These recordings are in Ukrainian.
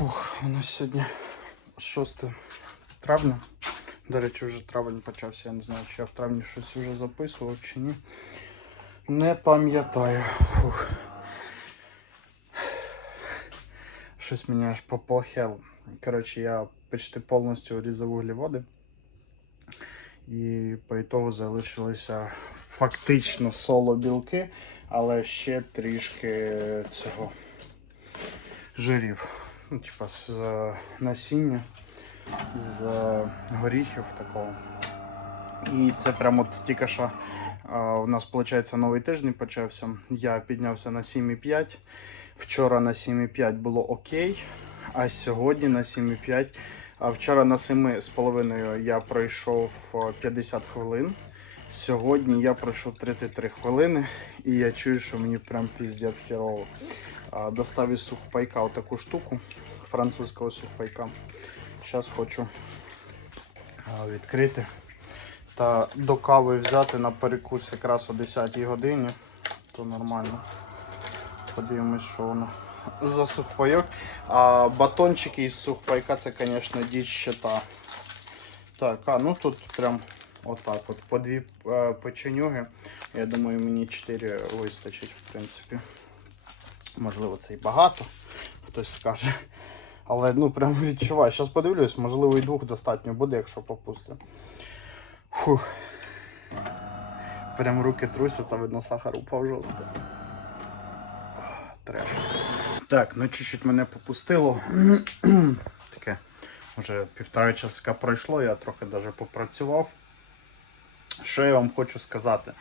Фух, у нас сьогодні 6 травня. До речі, вже травень почався. Я не знаю, чи я в травні щось вже записував чи ні. Не пам'ятаю. Фух. Щось мені аж поплохело. Коротше, я почти повністю урізав углеводи. І по ітогу залишилися фактично соло білки, але ще трішки цього жирів. Ну, типа з е, насіння, з е, горіхів такого. І це прямо от тільки що е, у нас, виходить, новий тиждень почався. Я піднявся на 7,5. Вчора на 7,5 було окей, а сьогодні на 7,5. А вчора на 7,5 я пройшов е, 50 хвилин. Сьогодні я пройшов 33 хвилини, і я чую, що мені прям піздець херово. Достав із сухпайка отаку штуку французького сухпайка. Зараз хочу відкрити та до кави взяти на перекус якраз о 10 годині. То нормально. Подивимось, що воно за сухпайок. А батончики із сухпайка це, звісно, діч щита. Так, а ну тут прям отак от. По дві е, печенюги. Я думаю, мені 4 вистачить, в принципі. Можливо, це і багато, хтось скаже. Але ну прям відчуваю. Зараз подивлюсь, можливо, і двох достатньо буде, якщо попусти. Фух. Прям руки трусяться, видно, сахар упав жорстко. Треш. Так, ну чуть-чуть мене попустило. Таке, вже півтора часка пройшло, я трохи даже попрацював. Що я вам хочу сказати?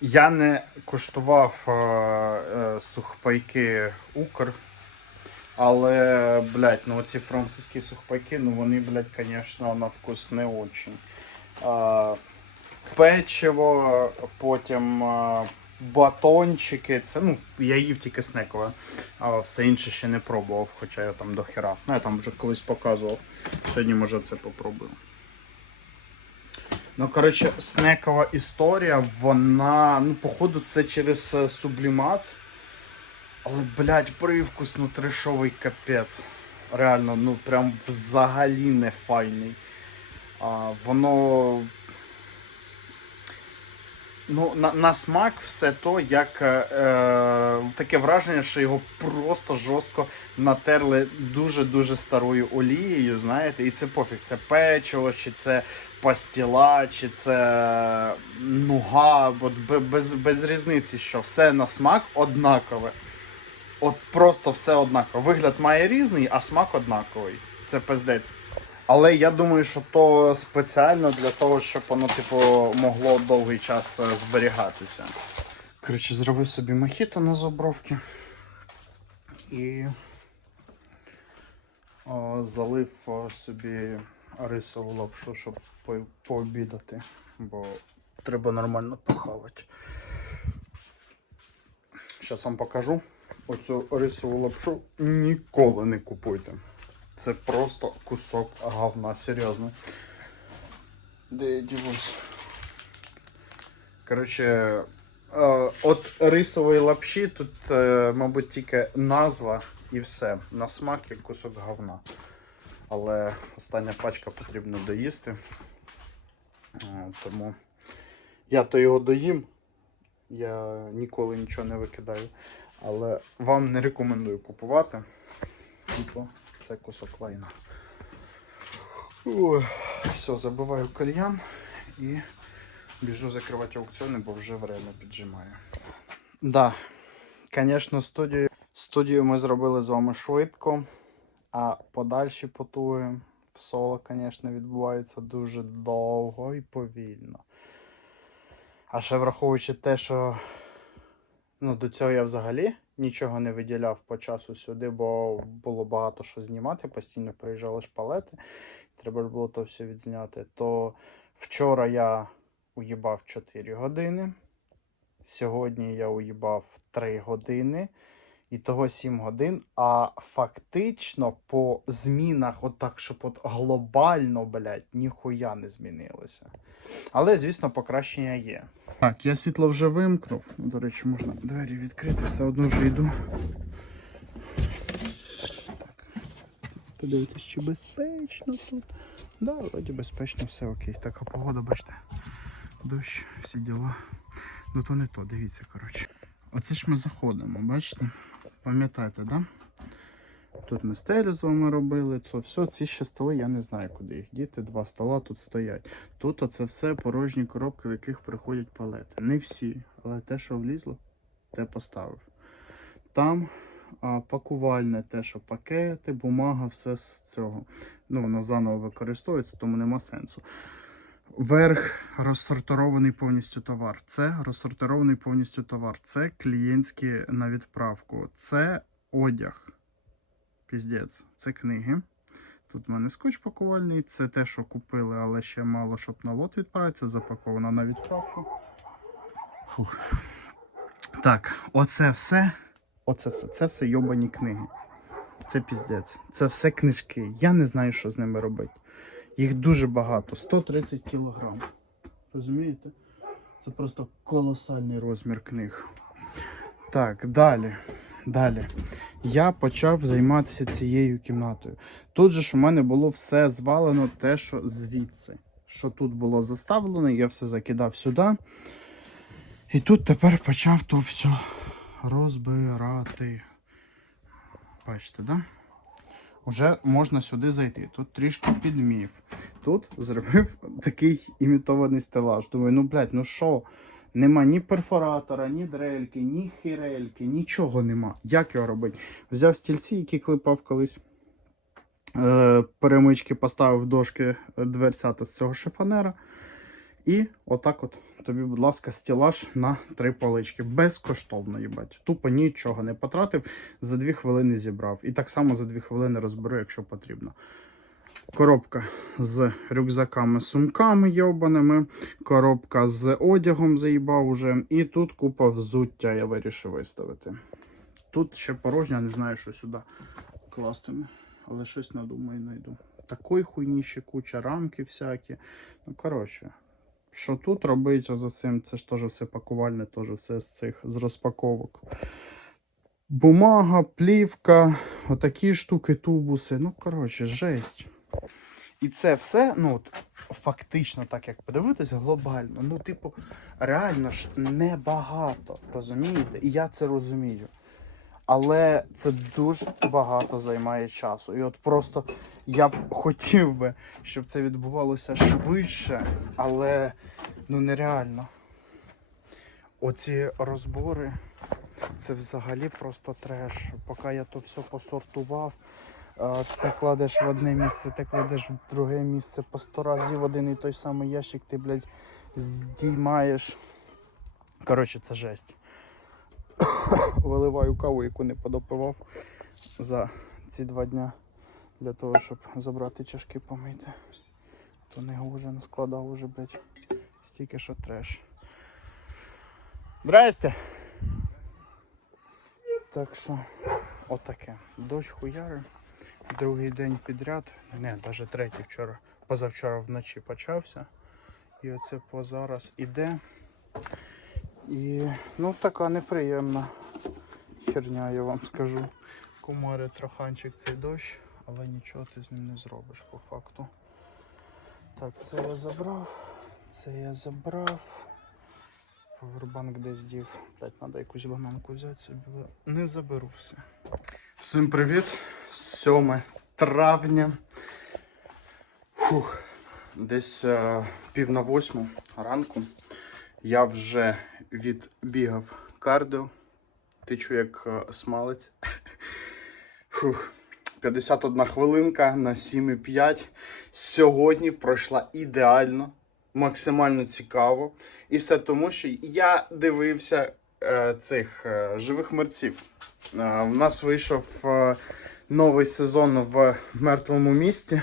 Я не куштував е, е, сухпайки Укр, але, блядь, ну ці французькі сухпайки, ну вони, блядь, звісно, на вкус не очень. Е, печиво, потім е, батончики. Це, ну, я їв тільки снекове, а все інше ще не пробував, хоча я там до хера. Ну, я там вже колись показував. Сьогодні, може, це попробую. Ну, коротше, снекова історія, вона, ну, походу, це через е, сублімат. Але, блядь, привкус, ну, трешовий капець. Реально, ну прям взагалі не файний. А, воно. Ну, на, на смак все то, як е, е, таке враження, що його просто жорстко натерли дуже-дуже старою олією, знаєте, і це пофіг, це печиво, чи це пастіла, чи це нуга, бе- без, без різниці, що все на смак однакове. От просто все однаково. Вигляд має різний, а смак однаковий. Це пиздець. Але я думаю, що то спеціально для того, щоб воно, типу, могло довгий час е, зберігатися. Коротше, зробив собі мохіто на зобровки і о, залив собі рисову лапшу, щоб по- пообідати, бо треба нормально похавати. Зараз вам покажу. Оцю рисову лапшу ніколи не купуйте. Це просто кусок говна, серйозно. Де я дівусь? Коротше, е, от рисової лапші тут, е, мабуть, тільки назва і все. На смак як кусок говна. Але остання пачка потрібно доїсти. Е, Тому я то його доїм. Я ніколи нічого не викидаю. Але вам не рекомендую купувати. Типу, це кусок лайна. Все, забиваю кальян і біжу закривати аукціони, бо вже время піджимає. Да, звісно, студію, студію ми зробили з вами швидко, а подальші потуги в соло, звісно, відбуваються дуже довго і повільно. А ще враховуючи те, що Ну, до цього я взагалі нічого не виділяв по часу сюди, бо було багато що знімати, постійно приїжджали шпалети, треба ж було то все відзняти. То вчора я уїбав 4 години, сьогодні я уїбав 3 години, і того 7 годин. А фактично по змінах, отак, щоб от глобально, блядь, ніхуя не змінилося. Але, звісно, покращення є. Так, я світло вже вимкнув. До речі, можна двері відкрити, все одно вже йду. Подивитись, чи безпечно тут. Да, вроді безпечно, все окей. Така погода, бачите. Дощ, всі діла. Ну то не то, дивіться, коротше. Оце ж ми заходимо, бачите? Пам'ятаєте, да? Тут ми стелю з вами робили, то все, ці ще столи, я не знаю, куди їх діти. Два стола тут стоять. Тут оце все порожні коробки, в яких приходять палети. Не всі, але те, що влізло, те поставив. Там а, пакувальне, те, що пакети, бумага, все з цього. Ну, воно заново використовується, тому нема сенсу. Верх розсортирований повністю товар. Це розсортирований повністю товар. Це клієнтські на відправку. Це одяг. Піздець. Це книги. Тут в мене скотч пакувальний. Це те, що купили, але ще мало, щоб на лот відправити. Це запаковано на відправку. Фух. Так, оце все. Оце все. Це все йобані книги. Це піздець. Це все книжки. Я не знаю, що з ними робити. Їх дуже багато. 130 кілограм. Розумієте? Це просто колосальний розмір книг. Так, далі. Далі. Я почав займатися цією кімнатою. Тут же ж у мене було все звалено, те, що звідси. Що тут було заставлено, я все закидав сюди. І тут тепер почав то все розбирати. Бачите, да? Уже можна сюди зайти. Тут трішки підмів. Тут зробив такий імітований стелаж. Думаю, ну блядь, ну що? Нема ні перфоратора, ні дрельки, ні хірельки, нічого нема. Як його робити? Взяв стільці, які клепав колись. Е, перемички поставив дошки е, дверцята з цього шифонера. І отак от тобі, будь ласка, стілаж на три полички. Безкоштовно, їбать. Тупо нічого не потратив, за дві хвилини зібрав. І так само за дві хвилини розберу, якщо потрібно. Коробка з рюкзаками, сумками йобаними, коробка з одягом заїбав уже. І тут купа взуття я вирішив виставити. Тут ще порожня, не знаю, що сюди кластиму, але щось надумаю, знайду. Такої хуйні ще куча, рамки всякі. Ну, коротше, що тут робить за цим, це ж теж все пакувальне, теж все з цих з розпаковок. Бумага, плівка, отакі штуки, тубуси. Ну, коротше, жесть. І це все, ну, фактично, так як подивитися, глобально. Ну, типу, реально ж небагато. Розумієте? І я це розумію. Але це дуже багато займає часу. І от просто я б хотів би, щоб це відбувалося швидше, але ну нереально. Оці розбори це взагалі просто треш. Поки я то все посортував, е, ти кладеш в одне місце, ти кладеш в друге місце, по сто разів один і той самий ящик ти, блядь, здіймаєш. Коротше, це жесть. Виливаю каву, яку не подопивав за ці два дня для того, щоб забрати чашки помити. То не вже наскладав уже, блядь, стільки що треш. Здрасте! Так що, отаке. Дощ хуяри. Другий день підряд, не, навіть третій вчора, позавчора вночі почався. І оце позараз іде. І ну така неприємна херня, я вам скажу. Кумари троханчик цей дощ, але нічого ти з ним не зробиш по факту. Так, це я забрав, це я забрав. Повербанк десь дів. Блять, треба якусь бананку взяти собі. Не заберу все. Всім привіт! 7 травня. Фух. Десь е, пів на восьму ранку. Я вже відбігав кардіо. Тичу як е, смалець. Фух. 51 хвилинка на 7,5. Сьогодні пройшла ідеально, максимально цікаво. І все тому, що я дивився е, цих е, живих мерців. Е, у нас вийшов е, новий сезон в мертвому місті.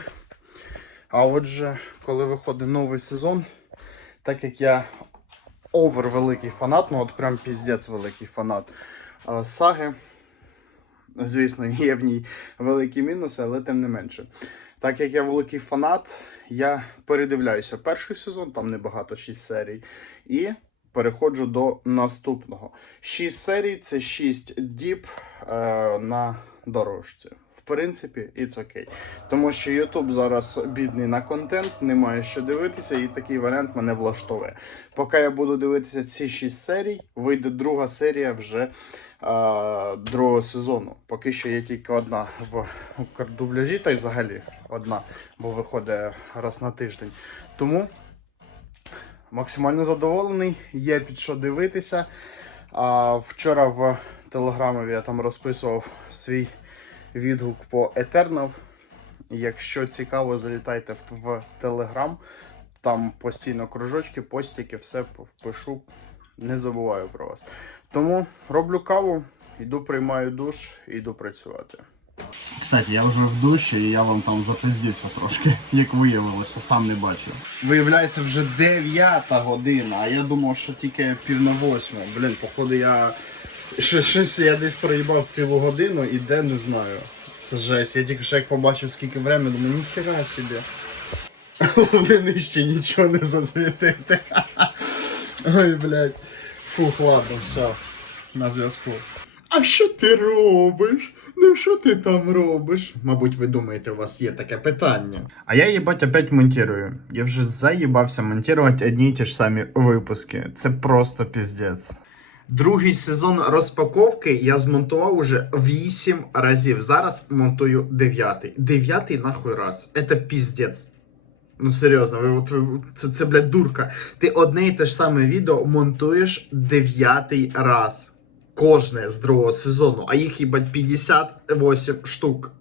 А отже, коли виходить новий сезон, так як я овер великий фанат, ну от прям піздець великий фанат е, саги. Звісно, є в ній великі мінуси, але тим не менше. Так як я великий фанат, я передивляюся перший сезон, там небагато 6 серій, і переходжу до наступного. 6 серій це 6 діб е, на дорожці. Принципі, it's окей. Тому що YouTube зараз бідний на контент, немає що дивитися, і такий варіант мене влаштовує. Поки я буду дивитися ці 6 серій, вийде друга серія вже а, другого сезону. Поки що є тільки одна в дубляжі, та й взагалі одна, бо виходить раз на тиждень. Тому максимально задоволений, є під що дивитися. А вчора в телеграмові я там розписував свій відгук по Eternal. Якщо цікаво, залітайте в, в Телеграм. Там постійно кружочки, постіки, все пишу. Не забуваю про вас. Тому роблю каву, йду приймаю душ, йду працювати. Кстати, я вже в душі і я вам там запиздився трошки, як виявилося, сам не бачив. Виявляється, вже 9 година, а я думав, що тільки пів на восьму. Блін, походу я. Щось, щось я десь проїбав цілу годину і де не знаю. Це жесть. Я тільки що як побачив скільки времени, думаю, ніхера собі. Вони ще нічого не засвітити. Ой, блядь. Фух, ладно, все. На зв'язку. А що ти робиш? Ну що ти там робиш? Мабуть, ви думаєте, у вас є таке питання. А я їбать опять монтирую. Я вже заїбався монтувати одні й ті ж самі випуски. Це просто піздець. Другий сезон розпаковки я змонтував уже 8 разів. Зараз монтую дев'ятий. Дев'ятий нахуй раз. Це піздець. Ну серйозно, ви, от, це, це, блядь, дурка. Ти одне і те ж саме відео монтуєш дев'ятий раз. Кожне з другого сезону, а їх їбать 58 штук.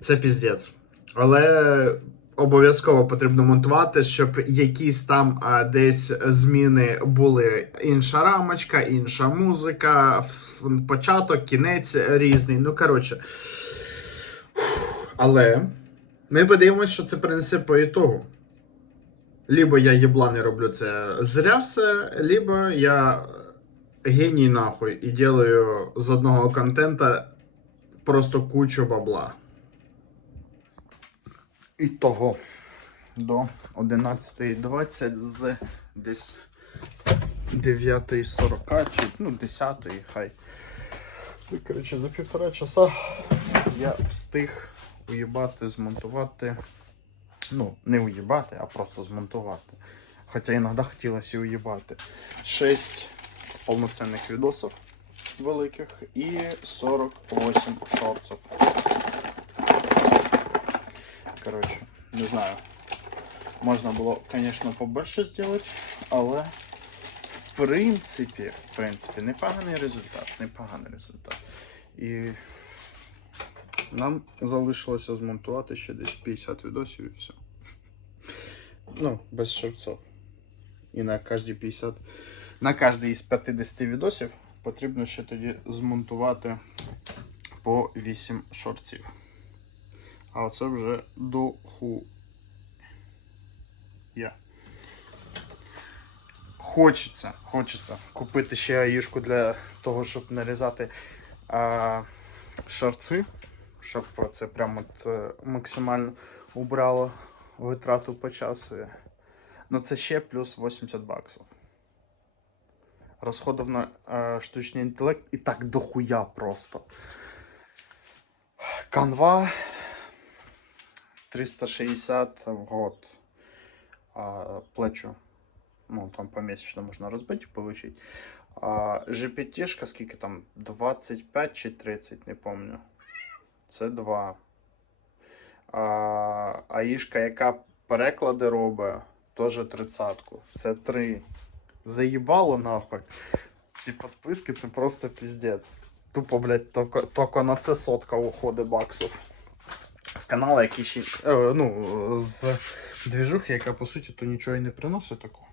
Це піздець. Але обов'язково потрібно монтувати, щоб якісь там десь зміни були. Інша рамочка, інша музика, початок, кінець різний. Ну, коротше. Але ми подивимось, що це принесе по ітогу. Либо я єблани роблю це зря все, либо я геній нахуй і делаю з одного контента просто кучу бабла. І того до 11.20 з десь 9.40 чи ну 10 хай. І, Коротше, за півтора часа я встиг уїбати, змонтувати. Ну, не уїбати, а просто змонтувати. Хоча іноді хотілося уїбати. 6 повноцінних відосів великих і 48 шортів. Коротше, не знаю. Можна було, звісно, побільше зробити, але в принципі, в принципі, непоганий результат. Непоганий результат. І нам залишилося змонтувати ще десь 50 відосів і все. Ну, без шорцов. І на кожні 50. На кожний із 50 відосів потрібно ще тоді змонтувати по 8 шорців. А оце вже до ху. Хочеться, хочеться купити ще аїшку для того, щоб нарізати а, шорти, щоб це прямо от, е, максимально убрало витрату по часу. Ну це ще плюс 80 баксів. Розходов на е, штучний інтелект і так дохуя просто. Канва 360 в год. А, плечу. Ну, там помісячно можна розбити, получить. А, GPT, скільки там? 25 чи 30, не помню. Це 2. А, аїшка, яка переклади робить, теж тридцятку. Це 3. Заїбало нахуй. Ці підписки це просто піздець. Тупо, блядь, тільки на це сотка уходить баксів. З каналу, який ще. Е, ну, з двіжухи, яка по суті то нічого і не приносить такого.